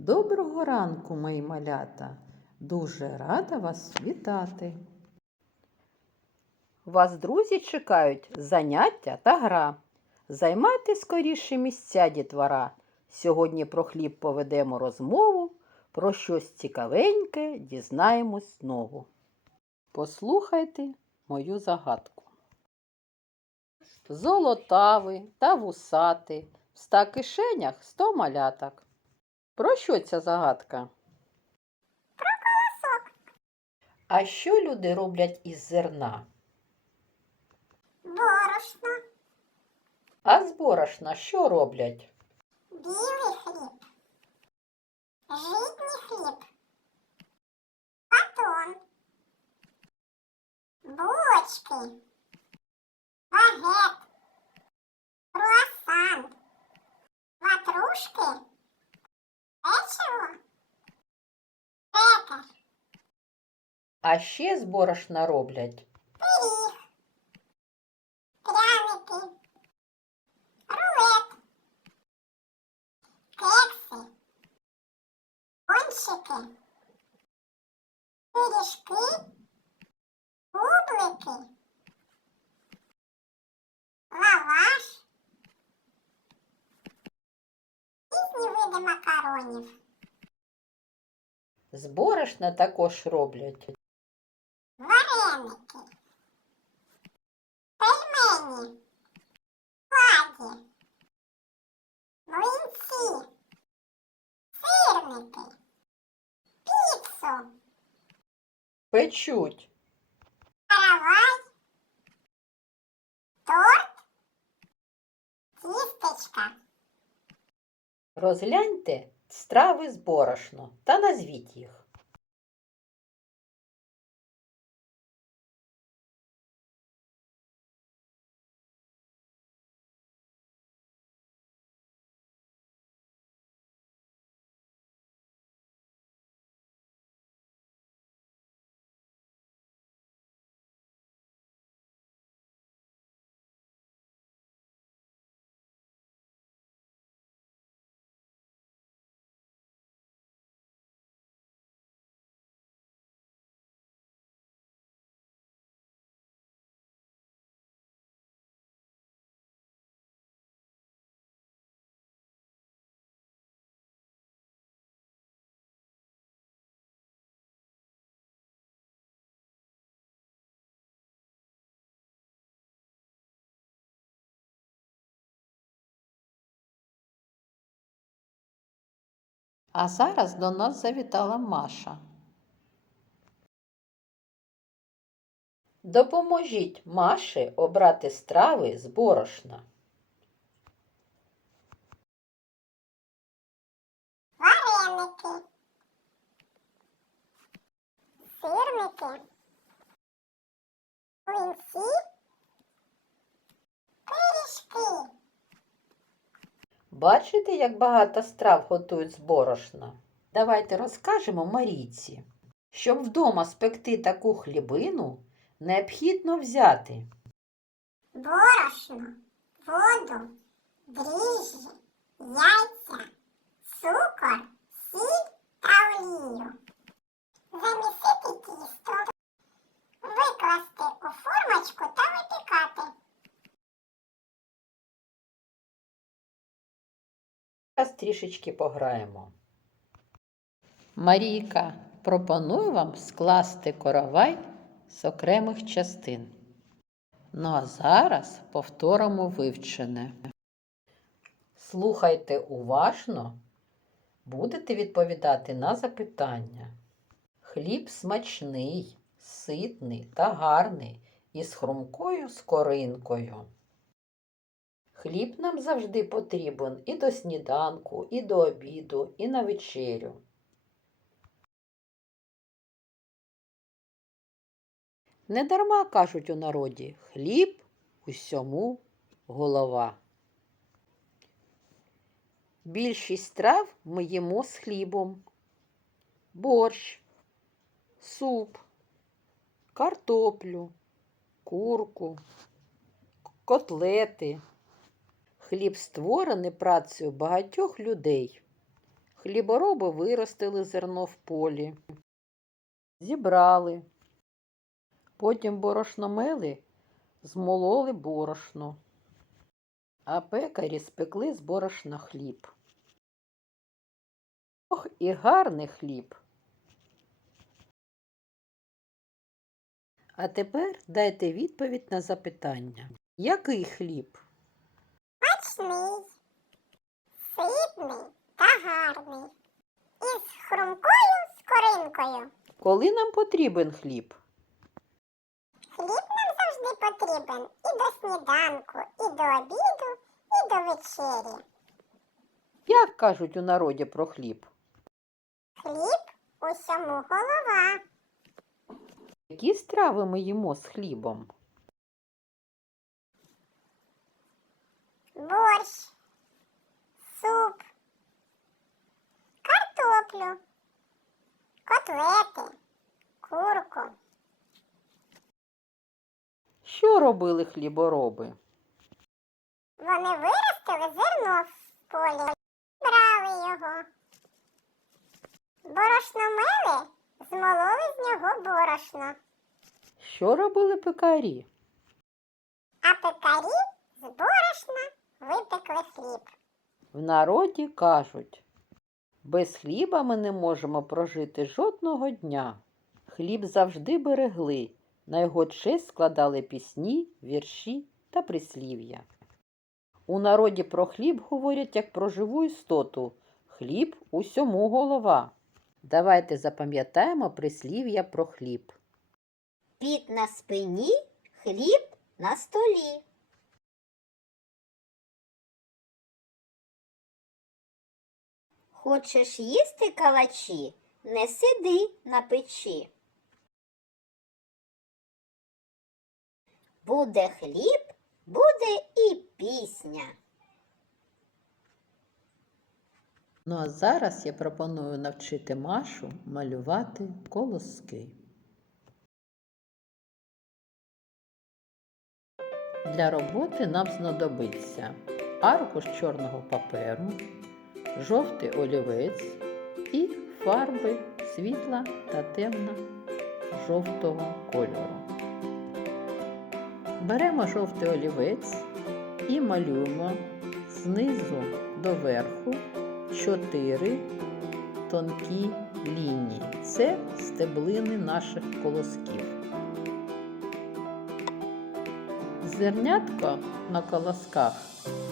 Доброго ранку, мої малята! Дуже рада вас вітати. Вас друзі чекають заняття та гра. Займайте скоріше місця, дітвора. Сьогодні про хліб поведемо розмову, про щось цікавеньке дізнаємось знову. Послухайте мою загадку. Золотавий та вусатий, в ста кишенях сто маляток. Про що ця загадка? Про колосок. А що люди роблять із зерна? Борошно, А з борошна що роблять? білий хліб, житній хліб, батон, булочки, багет, круасан, ватрушки, А ще з борошна роблять пиріг, пряники, рулет, кекси, пончики, пиріжки, бублики, лаваш, різні види макаронів, з борошна також роблять Вареники, пельмені, ладі, млинці, сирники, піцу, печуть. каравай, торт, тістечка. Розгляньте страви з борошна та назвіть їх. А зараз до нас завітала Маша. Допоможіть Маші обрати страви з борошна. вареники, сирники, млинці, пиріжки. Бачите, як багато страв готують з борошна? Давайте розкажемо Марійці. Щоб вдома спекти таку хлібину, необхідно взяти борошно, воду, дріжджі, яйця, цукор, сіль та олію. Замісити тісто, викласти у формочку та випікати. Зараз трішечки пограємо. Марійка, пропоную вам скласти коровай з окремих частин. Ну а зараз повторимо вивчене. Слухайте уважно, будете відповідати на запитання. Хліб смачний, ситний та гарний із хрумкою скоринкою. Хліб нам завжди потрібен і до сніданку, і до обіду, і на вечерю. Недарма кажуть у народі хліб усьому голова. Більшість страв ми їмо з хлібом. Борщ, суп, картоплю, курку, котлети. Хліб створений працею багатьох людей. Хлібороби виростили зерно в полі, зібрали. Потім борошномели змололи борошно, а пекарі спекли з борошна хліб. Ох, і гарний хліб. А тепер дайте відповідь на запитання. Який хліб? Смачний, ситний та гарний. Із хрумкою скоринкою. Коли нам потрібен хліб? Хліб нам завжди потрібен і до сніданку, і до обіду, і до вечері. Як кажуть у народі про хліб? Хліб усьому голова. Які страви ми їмо з хлібом? Борщ, суп, картоплю, котлети, курку. Що робили хлібороби? Вони виростили зерно в полі, брали його. Борошномели змололи з нього борошно, Що робили пекарі? а пекарі з борошна випекли хліб. В народі кажуть, без хліба ми не можемо прожити жодного дня. Хліб завжди берегли, на його честь складали пісні, вірші та прислів'я. У народі про хліб говорять як про живу істоту. Хліб усьому голова. Давайте запам'ятаємо прислів'я про хліб. Піт на спині, хліб на столі. Хочеш їсти калачі? Не сиди на печі. Буде хліб, буде і пісня. Ну а зараз я пропоную навчити Машу малювати колоски. Для роботи нам знадобиться аркуш чорного паперу, жовтий олівець і фарби світла та темно жовтого кольору. Беремо жовтий олівець і малюємо знизу до верху чотири тонкі лінії. Це стеблини наших колосків. Зернятко на колосках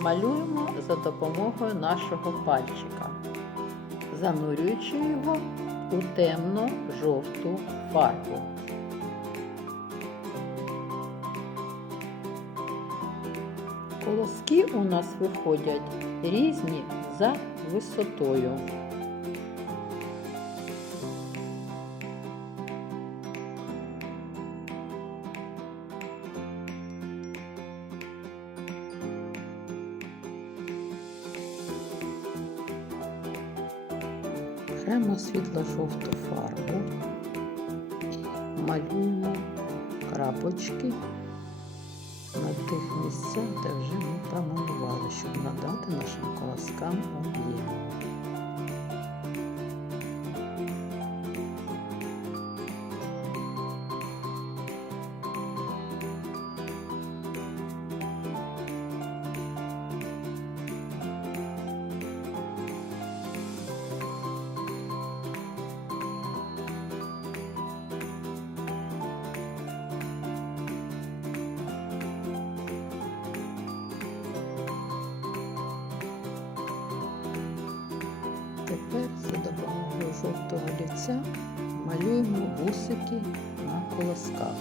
малюємо за допомогою нашого пальчика, занурюючи його у темно-жовту фарбу. Колоски у нас виходять різні за висотою. Беремо світло-жовту фарбу, малюємо крапочки на тих місцях, де вже ми промалювали, щоб надати нашим колоскам об'єм. Тепер за допомогою жовтого олівця малюємо вусики на колосках.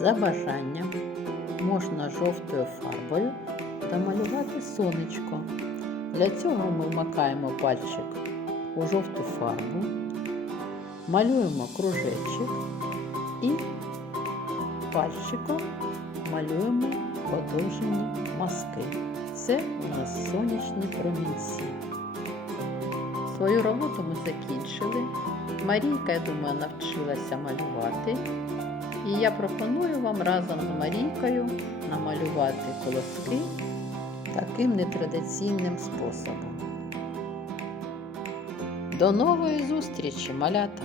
За бажанням можна жовтою фарбою намалювати сонечко. Для цього ми вмикаємо пальчик у жовту фарбу, малюємо кружечок і пальчиком малюємо подовжені мазки. Це у нас сонячні промінці. Свою роботу ми закінчили. Марійка, я думаю, навчилася малювати. І я пропоную вам разом з Марійкою намалювати колоски таким нетрадиційним способом. До нової зустрічі, малята!